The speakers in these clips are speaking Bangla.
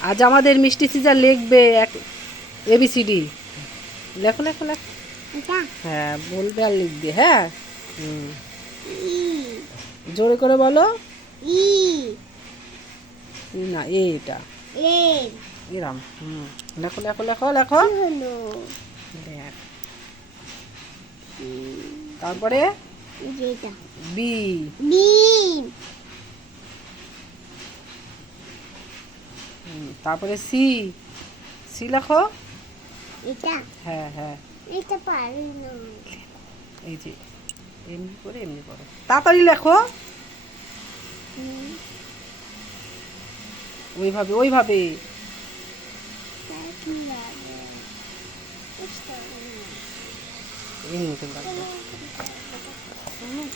আজ আমাদের মিষ্টি সিজার লিখবে এক এবিসিডি লেখো লেখো লেখো। হ্যাঁ বলবে আর লিখবে হ্যাঁ? জোরে করে বলো। ই। না এটা। এ। এরাম হুম। লেখো লেখো লেখো লেখো। তারপরে? যেটা বি ডিম হুম, তারপরে সি। সি লেখো? এটা? হ্যাঁ হ্যাঁ। এটা পারি না। এই যে এমনি করে এমনি করো। তাড়াতাড়ি লেখো। ওইভাবে ওইভাবে। এমনি করে দাগ দাও।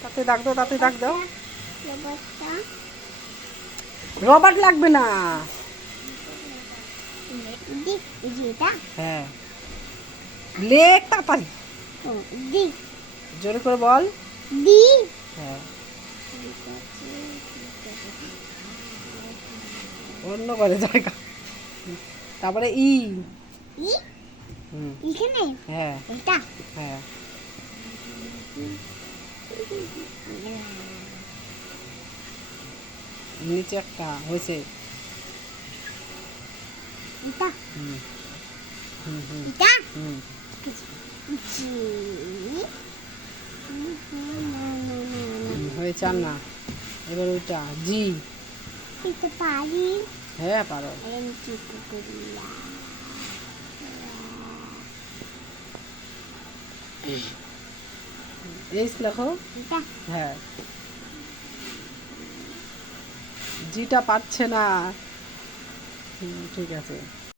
তাতে দাগ দাও তাতে দাগ দাও। রবার্ট লাগবে না। হ্যাঁ। তাড়াতাড়ি। জোরে করে বল। দি হ্যাঁ। অন্য করে জায়গা। তারপরে ই। ই? এখানে হ্যাঁ। এটা হ্যাঁ। নিচে একটা হয়েছে। হুম এটা হুম জি হুম, হয়েছে না। এবার ওইটা জি। এটা পারি? হ্যাঁ পারো। আমি চুপ করিয়া। এই লেখো হ্যাঁ। জিটা পাচ্ছে না। ঠিক আছে।